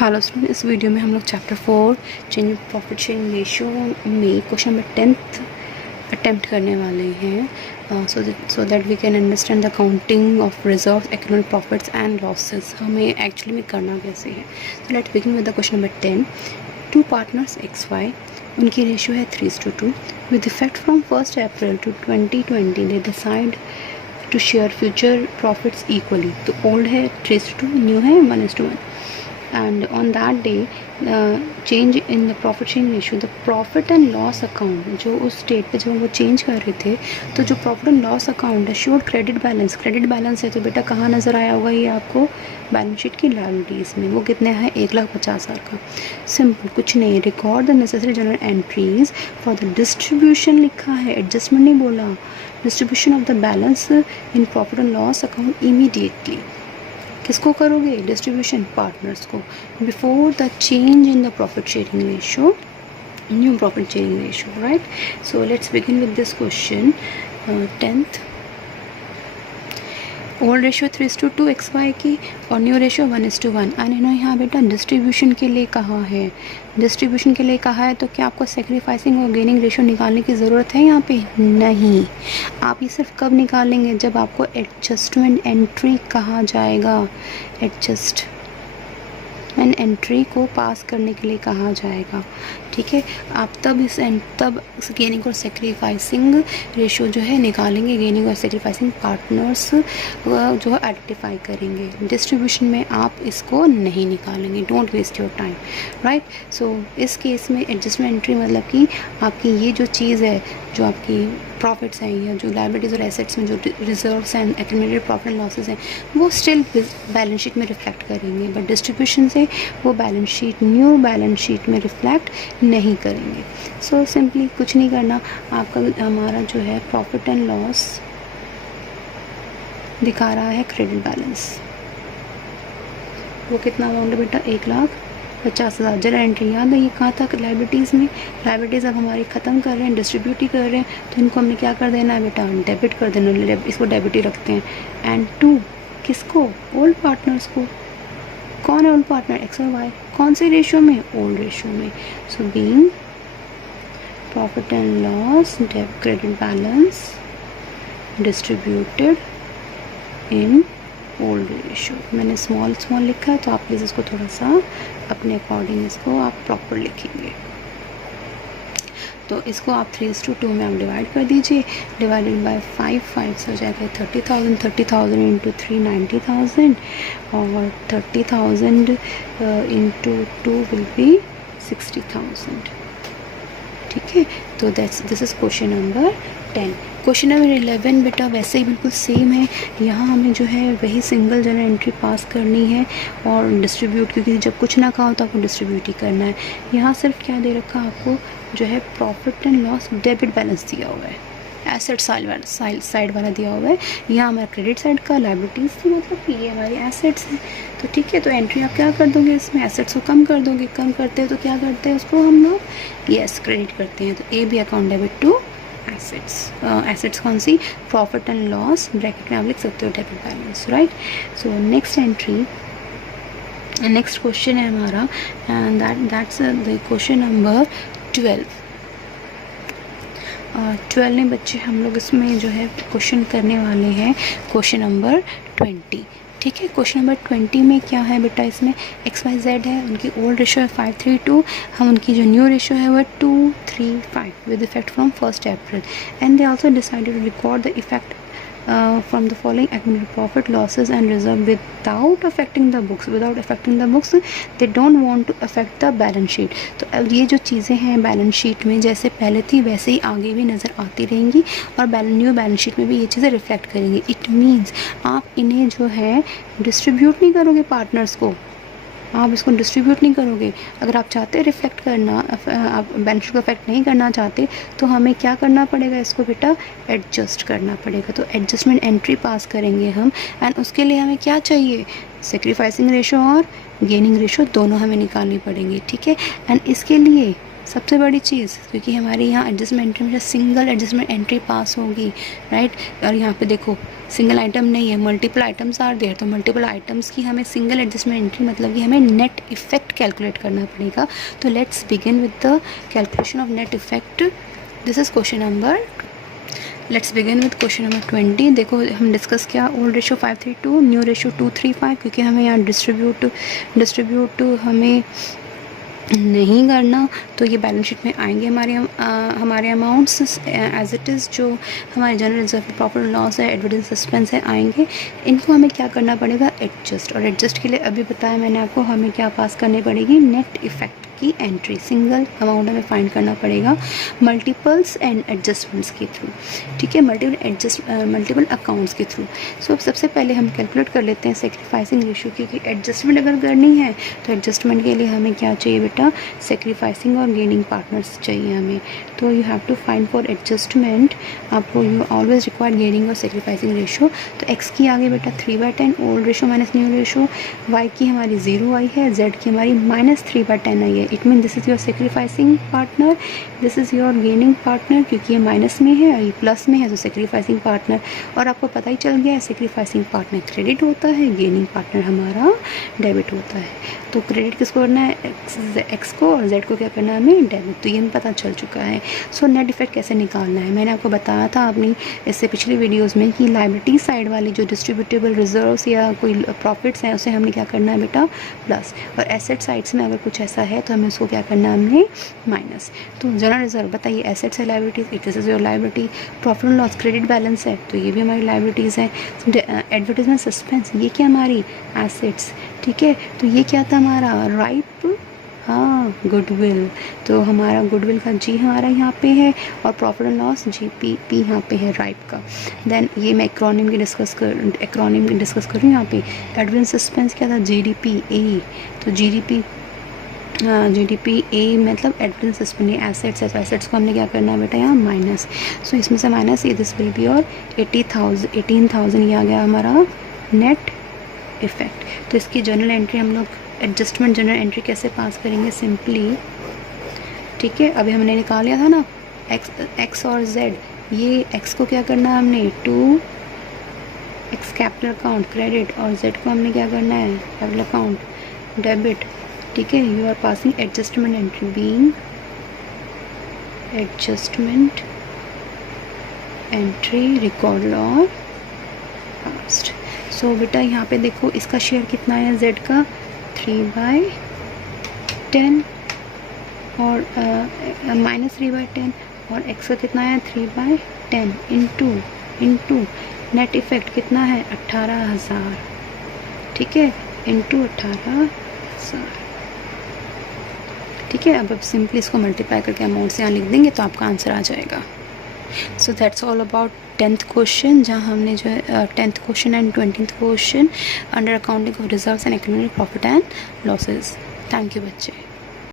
Hello student, इस video में हम लोग chapter 4 change profit sharing ratio में क्वेश्चन नंबर 10th अटेम्प्ट करने वाले हैं so that we can understand the counting of reserves, economic profits and losses हमें एक्चुअली में करना कैसे है। So let's begin with the question number 10। Two partners XY, उनकी रेशियो है 3:2 with effect from 1 April to 2020 they decide to share future profits equally. तो old है 3:2, new है 1:1 and on that day change in the profit sharing ratio, the profit and loss account जो उस state पे जब वो change कर रहे थे तो जो प्रॉफिट एंड लॉस अकाउंट है शोड क्रेडिट बैलेंस है। तो बेटा कहाँ नज़र आया होगा ये आपको? बैलेंस शीट की लायबिलिटीज़ में। वो कितने है? 1,50,000 का। सिंपल, कुछ नहीं, record the necessary general entries for the distribution लिखा है, एडजस्टमेंट नहीं बोला। Distribution of the balance in profit and loss account immediately. किसको करोगे? डिस्ट्रीब्यूशन पार्टनर्स को, before the change in the profit sharing ratio, new profit sharing ratio, right. So let's begin with this question 10th। Old ratio 3:2 XY की और new ratio 1:1 and इन्होंने यहाँ बेटा distribution के लिए कहा है। डिस्ट्रीब्यूशन के लिए कहा है तो क्या आपको सेक्रीफाइसिंग और गेनिंग रेशियो निकालने की ज़रूरत है यहाँ पे? नहीं। आप ये सिर्फ कब निकालेंगे? जब आपको एडजस्टमेंट एंट्री कहा जाएगा। एडजस्टमेंट एंट्री को पास करने के लिए कहा जाएगा, ठीक है। आप तब गेनिंग और सेक्रीफाइसिंग रेशियो जो है निकालेंगे। गेनिंग और सेक्रीफाइसिंग पार्टनर्स जो है आइडेंटिफाई करेंगे। डिस्ट्रीब्यूशन में आप इसको नहीं निकालेंगे। Don't waste your time, right. So इस केस में एडजस्टमेंट एंट्री मतलब कि आपकी ये जो चीज़ है, जो आपकी प्रॉफिट्स हैं या जो लायबिलिटीज़ और एसेट्स में जो reserves and accumulated profit and losses हैं, वो स्टिल बैलेंस शीट में रिफ्लेक्ट करेंगे, बट डिस्ट्रीब्यूशन से वो balance sheet, new balance sheet में रिफ्लेक्ट नहीं करेंगे। सो सिंपली कुछ नहीं करना, आपका हमारा जो है प्रॉफिट एंड लॉस दिखा रहा है क्रेडिट बैलेंस। वो कितना अमाउंट है बेटा? 1,50,000। जरा एंट्री याद है ये कहाँ तक? लायबिलिटीज़ में। लायबिलिटीज़ अब हमारी ख़त्म कर रहे हैं, डिस्ट्रीब्यूट ही कर रहे हैं, तो इनको हमने क्या कर देना है बेटा? डेबिट कर देना। इसको डेबिट ही रखते हैं। एंड 2 किसको? ओल्ड पार्टनर्स को। कौन है ओल्ड पार्टनर? X और Y। कौन से रेशियो में? ओल्ड रेशियो में। So being profit and loss credit balance distributed in old ratio. मैंने स्मॉल लिखा है, तो आप प्लीज़ इसको थोड़ा सा अपने अकॉर्डिंग इसको आप प्रॉपर लिखेंगे। तो इसको आप 3:2 में आप डिवाइड कर दीजिए। डिवाइडेड बाय 5 से हो जाएगा 30,000। 30,000 इंटू 3 90,000 और 30,000 इंटू 2 विल बी 60,000, ठीक है। तो this is question number 10। Question number 11 बेटा वैसे ही बिल्कुल सेम है। यहाँ हमें जो है वही सिंगल जनरल एंट्री पास करनी है और डिस्ट्रीब्यूट, क्योंकि जब कुछ ना कहा हो तो आपको डिस्ट्रीब्यूट ही करना है। यहाँ सिर्फ क्या दे रखा आपको? जो है profit and loss debit balance दिया हुआ है, एसेट साइड वाला दिया हुआ है। यहाँ हमारा क्रेडिट साइड का लायबिलिटीज़ थी, मतलब कि ये हमारी एसेट्स हैं। तो ठीक है, तो एंट्री आप क्या कर दोगे इसमें? एसेट्स को कम कर दोगे। कम करते हो तो क्या करते हैं उसको हम लोग? यस, क्रेडिट करते हैं। तो A B account debit to assets कौन सी? प्रॉफिट एंड लॉस, ब्रैकेट में आप लिख सकते हो debit balance, right. So next entry, next question है हमारा and that's the question number 12। 12 बच्चे हम लोग इसमें जो है क्वेश्चन करने वाले हैं क्वेश्चन नंबर 20, ठीक है। क्वेश्चन नंबर 20 में क्या है बेटा? इसमें XYZ है, उनकी ओल्ड रेशियो है 5:3 हम उनकी जो न्यू रेशियो है वो 2:3 with effect from 1 April and they also decided to record the effect from the following accumulated profit, losses and reserve without affecting the books. They don't want to affect the balance sheet. तो अब ये जो चीज़ें हैं balance sheet में जैसे पहले थी वैसे ही आगे भी नज़र आती रहेंगी और न्यू बैलेंस शीट में भी ये चीज़ें रिफ्लेक्ट करेंगी। इट मीन्स आप इन्हें जो है डिस्ट्रीब्यूट नहीं करोगे पार्टनर्स को, आप इसको डिस्ट्रीब्यूट नहीं करोगे। अगर आप चाहते हैं रिफ्लेक्ट करना, आप बैलेंस शीट को अफेक्ट नहीं करना चाहते, तो हमें क्या करना पड़ेगा? इसको बेटा एडजस्ट करना पड़ेगा। तो एडजस्टमेंट एंट्री पास करेंगे हम एंड उसके लिए हमें क्या चाहिए? सेक्रीफाइसिंग रेशियो और गेनिंग रेशियो दोनों हमें निकालनी पड़ेंगी, ठीक है। एंड इसके लिए सबसे बड़ी चीज़, क्योंकि हमारे यहाँ एडजस्टमेंट एंट्री में सिंगल एडजस्टमेंट एंट्री पास होगी, राइट। और यहाँ पे देखो सिंगल आइटम नहीं है, मल्टीपल आइटम्स आर देयर, तो मल्टीपल आइटम्स की हमें सिंगल एडजस्टमेंट एंट्री मतलब कि हमें नेट इफेक्ट कैलकुलेट करना पड़ेगा। तो let's begin with the calculation of net effect. This is question number, let's begin with question number 20। देखो हम डिस्कस किया ओल्ड रेशो 532, न्यू रेशो 235, क्योंकि हमें यहाँ डिस्ट्रीब्यूट हमें नहीं करना, तो ये बैलेंस शीट में आएंगे हमारे अमाउंट्स एज इट इज़। जो हमारे जनरल रिजर्व, प्रॉफिट लॉस है, एडवर्टाइज सस्पेंस है, आएंगे। इनको हमें क्या करना पड़ेगा, एडजस्ट। और एडजस्ट के लिए अभी बताया मैंने आपको, हमें क्या पास करनी पड़ेगी, नेट इफेक्ट की एंट्री। सिंगल अमाउंट हमें फाइंड करना पड़ेगा मल्टीपल्स एंड एडजस्टमेंट्स के थ्रू, ठीक है, मल्टीपल अकाउंट्स के थ्रू। सो अब सबसे पहले हम कैलकुलेट कर लेते हैं सेक्रीफाइसिंग रेशियो, क्योंकि एडजस्टमेंट अगर करनी है तो एडजस्टमेंट के लिए हमें क्या चाहिए बेटा, सेक्रीफाइसिंग और गेनिंग पार्टनर्स चाहिए हमें। तो you have to find for adjustment, आपको यू ऑलवेज रिक्वायर गेनिंग और सेक्रीफाइसिंग रेशियो। तो एक्स की आगे बेटा 3/10 old ratio minus new ratio, Y की हमारी 0 आई है, जेड की हमारी -3/10 आई है। It mean this is your sacrificing partner, this is your gaining partner, क्योंकि ये माइनस में है और ये प्लस में है, तो सेक्रीफाइसिंग पार्टनर। और आपको पता ही चल गया है सेक्रीफाइसिंग पार्टनर क्रेडिट होता है, गेनिंग पार्टनर हमारा डेबिट होता है। तो क्रेडिट किसको करना है, एक्स को, और जेड को क्या करना है हमें, डेबिट। तो ये हमें पता चल चुका है। सो नेट इफेक्ट कैसे निकालना है, मैंने आपको बताया था अपनी इससे पिछली वीडियोस में कि लायबिलिटी साइड वाली जो डिस्ट्रीब्यूटेबल रिजर्व्स या कोई प्रॉफिट्स हैं उसे हमने क्या करना है बेटा, प्लस। और एसेट साइड्स में अगर कुछ ऐसा है तो हमें उसको क्या करना है, हमने माइनस। तो जनरल रिजर्व बताइए एसेट्स है, liabilities, this is your liability. Profit and loss credit balance है, तो ये भी हमारी लायबिलिटीज़ है। एडवर्टाइजमेंट सस्पेंस, ये क्या हमारी एसेट्स, ठीक है। तो ये क्या था हमारा, राइप, हाँ, गुडविल। तो हमारा गुडविल का जी हमारा यहाँ पे है, और प्रॉफिट एंड लॉस GP यहाँ पे है राइप का। देन ये मैं एक्रोनिम डिस्कस कर रही हूँ यहाँ पे। एडवर्टाइजमेंट सस्पेंस क्या था, GDPA। तो GDPA मतलब एडवर्टाइजमेंट सस्पेंस एसेट्स है, तो एसेट्स को हमने क्या करना है बेटा, यहाँ माइनस। सो इसमें से माइनस ये, दिस विल बी और 18,000 ये आ गया हमारा नेट इफेक्ट। तो इसकी जर्नल एंट्री हम लोग एडजस्टमेंट जर्नल एंट्री कैसे पास करेंगे, सिंपली, ठीक है। अभी हमने निकाल लिया था ना एक्स और जेड, ये एक्स को क्या करना है हमने, 2x कैपिटल अकाउंट क्रेडिट, और जेड को हमने क्या करना है, कैपिटल अकाउंट डेबिट, ठीक है। You are passing adjustment entry, being adjustment entry record are passed. So बेटा यहाँ पे देखो इसका शेयर कितना है, जेड का 3/10 और -3/10, और एक्स का कितना है 3/10 इंटू नेट इफेक्ट कितना है 18,000, ठीक है, इंटू 18,000, ठीक है। अब सिंपली इसको मल्टीप्लाई करके अमाउंट से यहाँ लिख देंगे तो आपका आंसर आ जाएगा। So that's all about 10th question, जहाँ हमने जो 10th question and 20th question under accounting of reserves and economic profit and losses. Thank you बच्चे।